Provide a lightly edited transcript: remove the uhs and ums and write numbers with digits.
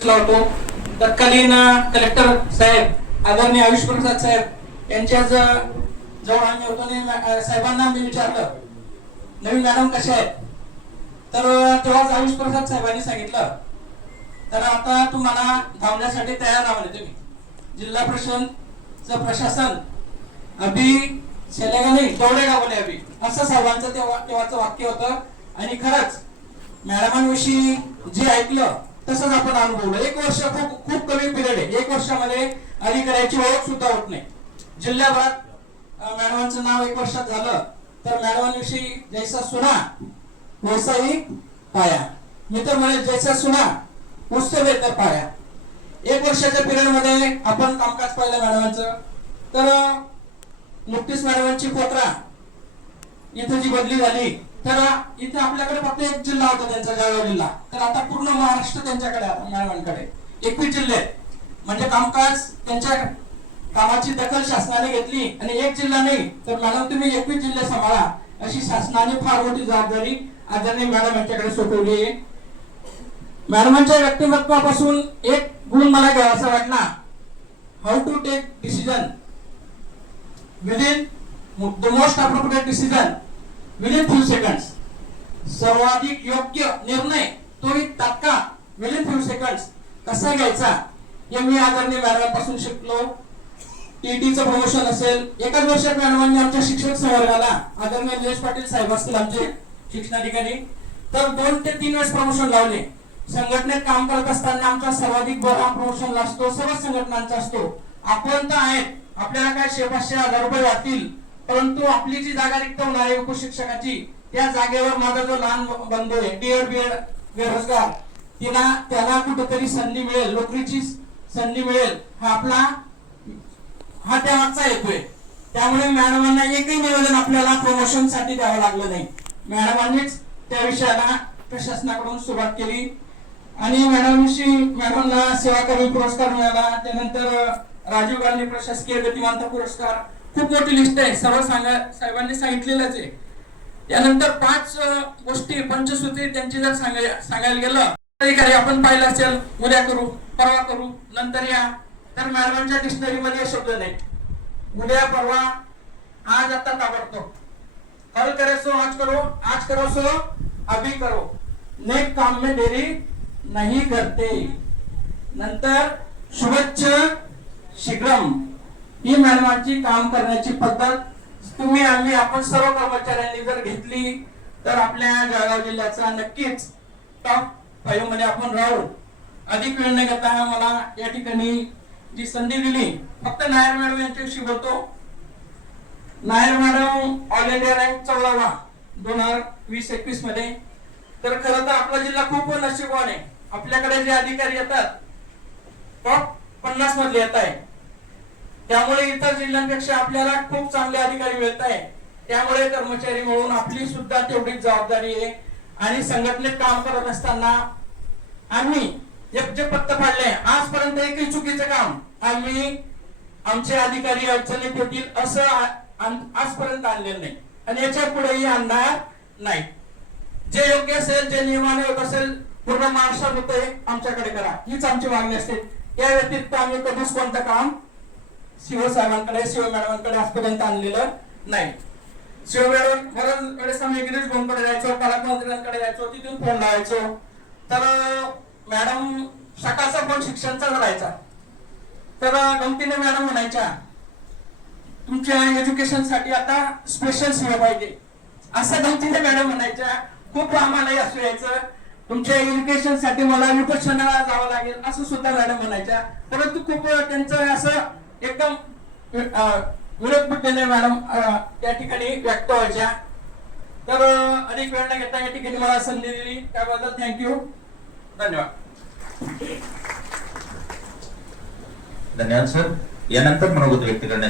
होतो. तत्कालीन कलेक्टर साहेब आदरणीय आयुष प्रसाद साहेब यांच्या जवळ आम्ही होतो आणि साहेबांना मी विचारलं नवीन मॅडम कशा आहेत, तर तेव्हाच आयुष प्रसाद साहेबांनी सांगितलं तर आता तुम्हाला धावण्यासाठी तयार राहा तुम्ही. जिल्हा परिषदचं प्रशासन अभी चलेगा नाही दौडेगा बोले अभी, असं साहेबांचं तेव्हाचं वाक्य होतं. आणि खरंच मॅडमांविषयी जे ऐकलं तसंच आपण अनुभवलं. एक वर्ष खूप कमी पिरियड आहे. एक वर्षामध्ये अधिकाऱ्याची ओळख सुद्धा होत नाही. जिल्ह्याभरात मॅडमांचं नाव एक वर्षात झालं तर मॅडमांविषयी जैसा सुना वैसाही पाया. मी तर म्हणेल जैसा सुना उससे बेहतर पाया. एक वर्षाच्या पिरियड मध्ये आपण कामकाज पाहिलं मॅडमांचं. तर नुकतीच मॅडमांची पोत्रा इथं जी बदली झाली तर इथे आपल्याकडे फक्त एक जिल्हा होता त्यांचा, जळगाव जिल्हा. तर आता पूर्ण महाराष्ट्र त्यांच्याकडे आता मॅडमांकडे 21 जिल्हे. म्हणजे कामकाज त्यांच्या कामाची दखल शासनाने घेतली आणि एक जिल्हा नाही तर मॅडम तुम्ही 21 जिल्हे सांभाळा अशी शासनाने फार मोठी जबाबदारी आदरणीय मॅडम यांच्याकडे सोपवली आहे. मॅडमांच्या व्यक्तिमत्वापासून एक गुण मला घ्यावासा वाटला, how to take decision within the most appropriate decision within few seconds. सर्वाधिक योग्य निर्णय तोही तात्काळ विदिन फ्यू सेकंड्स कसा घ्यायचा हे मी आदरणीय मॅडमांपासून शिकलो. टीटीचं प्रमोशन असेल, एकाच वर्षात मॅडमांनी आमच्या शिक्षक संवर्गाला आदरणीय निलेश पाटील साहेब असतील आमचे शिक्षणाधिकारी, तर 2 ते 3 वेळेस प्रमोशन लावले. संघटनेत काम करत असताना आमचा सर्वाधिक बरा प्रमोशनला असतो, सर्व संघटनांचा असतो. आपण तर आहेत, आपल्याला काय 500-1000 रुपये वाटतील, परंतु आपली जी जागा रिक्त होणार आहे उपशिक्षकाची त्या जागेवर माझा जो लहान बंधू आहे डीएड बीएड बेरोजगार, त्याला कुठेतरी संधी मिळेल, नोकरीची संधी मिळेल, हा त्या मागचा येतोय. त्यामुळे मॅडमांना एकही निवेदन आपल्याला प्रमोशन साठी द्यावं लागलं नाही. मॅडमांनीच त्या विषयाला प्रशासनाकडून सुरुवात केली आणि मॅडमला सेवाकर्मी पुरस्कार मिळाला. त्यानंतर राजीव गांधी प्रशासकीय गतिमानता पुरस्कार, खूप मोठी लिस्ट आहे, सर्व साहेबांनी सांगितलेलंच आहे. त्यानंतर 5 गोष्टी पंचसूत्री त्यांची जर सांगायला गेलं अधिकारी आपण पाहिलं असेल, उद्या करू, परवा करू, नंतर या, तर मॅडमांच्या डिक्शनरी मध्ये हे शब्द नाही. उद्या, परवा, आज, आता, ताबडतोब. कल करे सो आज करो, आज करो सो अभी करो, नेक काम में देरी नहीं करते. नंतर शुभेच्छ शीघ्रम ही मॅडमांची काम करण्याची पद्धत आपण सर्व कर्मचाऱ्यांनी जर घेतली तर आपल्या जळगाव जिल्ह्याचा नक्कीच टॉप 5 मध्ये आपण राहू. अधिक वेळ न घेता मला या ठिकाणी जी संधी दिली, फक्त नायर मॅडम यांच्याविषयी बोलतो. Nair madam all India rank 14वा 2020-21 मध्ये. तर खरं तर आपला जिल्हा खूप नशीबवान आहे. आपल्याकडे जे अधिकारी येतात टॉप 50 मधले येत आहे. त्यामुळे इतर जिल्ह्यांपेक्षा आपल्याला खूप चांगले अधिकारी मिळत आहे. त्यामुळे कर्मचारी म्हणून आपली सुद्धा तेवढीच जबाबदारी आहे. आणि संघटनेत काम करत असताना आम्ही जे पत्ते पाडले आजपर्यंत एकही चुकीचं काम आमचे अधिकारी अडचणीत येतील असं आजपर्यंत आणलेलं नाही आणि याच्या पुढेही आणणार नाही. जे योग्य असेल, जे नियमाने होत असेल, पूर्ण महाराष्ट्रात होते आमच्याकडे करा, हीच आमची मागणी असते. या व्यतिरिक्त आम्ही कधीच कोणतं काम शिव साहेबांकडे, शिव मॅडमांकडे आजपर्यंत आणलेलं नाही. शिव मॅडम बऱ्याच वेळेस आम्ही गिरीश भाऊंकडे जायचो, पालकमंत्र्यांकडे जायचो, तिथून फोन लावायचो. तर मॅडम सकाळचा फोन शिक्षणचा करायचा, तर गमतीने मॅडम म्हणायच्या तुमच्या एज्युकेशन साठी आता स्पेशल सीओ पाहिजे, असं गमतीने मॅडम म्हणायच्या. खूप आम्हालाही असू यायचं, तुमच्या एज्युकेशन साठी मला विपक्षणाला जावं लागेल असं सुद्धा मॅडम म्हणायच्या. परंतु खूप त्यांचं असं एकदम विरोध बुद्धीने मॅडम त्या ठिकाणी व्यक्त व्हायच्या. तर अधिक वेळ न घेता या ठिकाणी मला संधी दिली त्याबद्दल थँक्यू, धन्यवाद. धन्यवाद सर. यानंतर मनोगत व्यक्त करण्यासाठी